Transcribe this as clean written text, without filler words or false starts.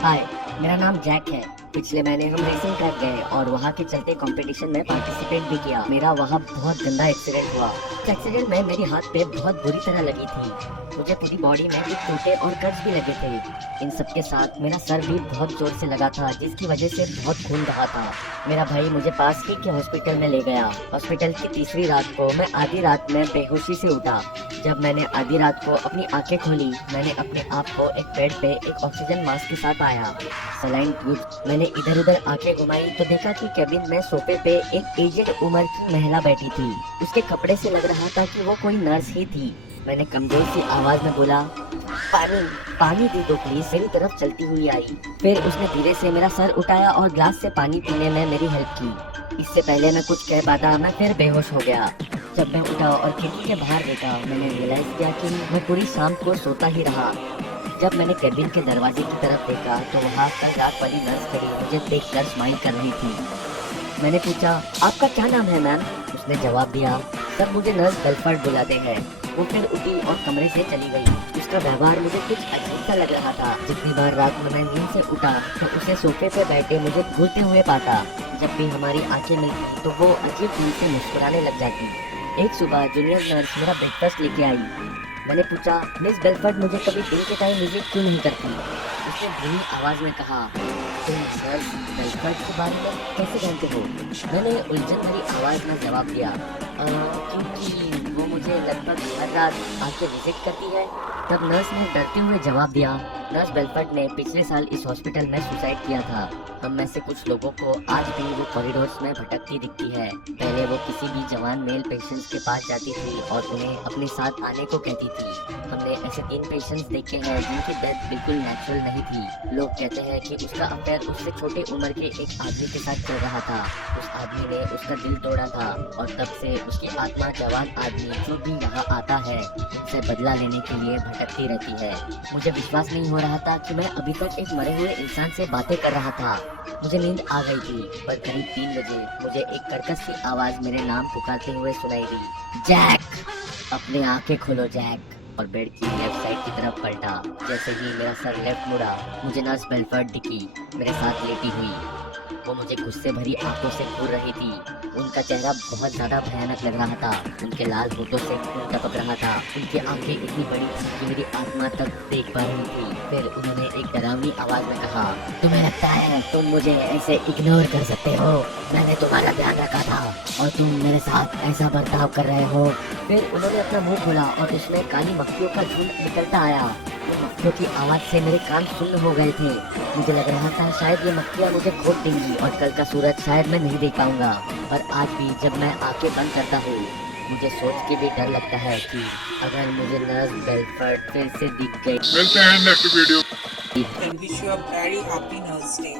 हाय, मेरा नाम जैक है। पिछले महीने हम रेसिंग ट्रैक गए और वहाँ के चलते कंपटीशन में पार्टिसिपेट भी किया। मेरा वहाँ बहुत गंदा एक्सीडेंट हुआ। इस एक्सीडेंट में मेरी हाथ पे बहुत बुरी तरह लगी थी। मुझे पूरी बॉडी में कुछ टूटे और कट्स भी लगे थे। इन सब के साथ मेरा सर भी बहुत जोर से लगा था, जिसकी वजह से बहुत खून बहा था। मेरा भाई मुझे पास ही के हॉस्पिटल में ले गया। हॉस्पिटल की तीसरी रात को मैं आधी रात में बेहोशी से उठा। जब मैंने आधी रात को अपनी आंखें खोली, मैंने अपने आप को एक बेड पे एक ऑक्सीजन मास्क के साथ पाया। Saline tube. मैंने इधर उधर आंखें घुमाई तो देखा कि केबिन में सोफे पे एक एजेड उम्र की महिला बैठी थी। उसके कपड़े से लग रहा था कि वो कोई नर्स ही थी। मैंने कमजोर सी आवाज में बोला, पानी पानी दे दो प्लीज। मेरी तरफ चलती हुई आई। फिर उसने धीरे से मेरा सर उठाया और ग्लास से पानी पीने में मेरी हेल्प की। इससे पहले मैं कुछ कह पाता, मैं फिर बेहोश हो गया। जब मैं उठा और खिड़की के बाहर देखा, मैंने रियलाइज किया कि मैं पूरी शाम को सोता ही रहा। जब मैंने केबिन के दरवाजे की तरफ देखा तो वहाँ कल रात वाली नर्स खड़ी मुझे देखकर स्माइल कर रही थी। मैंने पूछा, आपका क्या नाम है मैम? उसने जवाब दिया, सर मुझे नर्स बेल्फर्ड बुलाते हैं। वो फिर उठी और कमरे से चली गई। उसका व्यवहार मुझे कुछ अजीब सा लग रहा था। जितनी बार रात में मैं नींद से उठा तो उसे सोफे पे बैठे मुझे घूरते हुए पाता। जब भी हमारी आंखें मिलती तो वो अजीब दिल से मुस्कुराने लग जाती। एक सुबह जूनियर नर्स मेरा ब्रेकफास्ट लेके आई। मैंने पूछा, मिस बेल्फर्ड मुझे कभी दिन के टाइम विजिट क्यों नहीं करती? उसने धीमी आवाज में कहा, तुम नर्स बेल्फर्ड के बारे में कैसे जानते हो? मैंने उलझन भरी आवाज में जवाब दिया, क्योंकि वो मुझे लगभग हर रात आके विजिट करती है। तब नर्स ने डरते हुए जवाब दिया, नर्स बेल्फर्ड ने पिछले साल इस हॉस्पिटल में सुसाइड किया था। हम में से कुछ लोगों को आज भी वो कॉरिडोर्स में भटकती दिखती है। पहले वो किसी भी जवान मेल पेशेंट्स के पास जाती थी और उन्हें अपने साथ आने को कहती थी। हमने ऐसे 3 पेशेंट्स देखे हैं जिनकी डेथ बिल्कुल नेचुरल नहीं थी। लोग कहते हैं कि उसका अफेयर उससे छोटे उम्र के एक आदमी के साथ चल रहा था। उस आदमी ने उसका दिल तोड़ा था और तब से उसकी आत्मा जवान आदमी जो भी यहाँ आता है उससे बदला लेने के लिए भटकती रहती है। मुझे विश्वास नहीं हो रहा था कि मैं अभी तक एक मरे हुए इंसान से बातें कर रहा था। मुझे नींद आ गई थी, पर करीब 3 बजे मुझे एक कर्कश सी आवाज मेरे नाम पुकारते हुए सुनाई दी, जैक! अपनी आंखें खोलो जैक। और बेड की लेफ्ट साइड की तरफ पलटा। जैसे ही मेरा सर लेफ्ट मुड़ा, मुझे नर्स बेल्फर्ड दिखी, मेरे साथ लेटी हुई। वो मुझे गुस्से भरी आंखों से घूर रही थी। उनका चेहरा बहुत ज्यादा भयानक लग रहा था। उनके लाल होठों से खून टपक रहा था। उनकी आंखें इतनी बड़ी थी कि मेरी आत्मा तक देख पा रही थी। फिर उन्होंने एक डरावनी आवाज में कहा, तुम्हें लगता है तुम मुझे ऐसे इग्नोर कर सकते हो? मैंने तुम्हारा ध्यान रखा था और तुम मेरे साथ ऐसा बर्ताव कर रहे हो। फिर उन्होंने अपना मुंह खोला और उसमें काली मक्खियों का झुंड निकलता आया। मक्खियों की आवाज से मेरे कान सुन्न हो गए थे। मुझे लग रहा था शायद ये मक्खियाँ मुझे खोद देंगी और कल का सूरज शायद मैं नहीं देख पाऊंगा। और आज भी जब मैं आंखें बंद करता हूँ, मुझे सोच के भी डर लगता है कि अगर मुझे नर्स बेल्फर्ड फिर से दिख गई। We'll end the video. I wish you a very happy Nurse Day.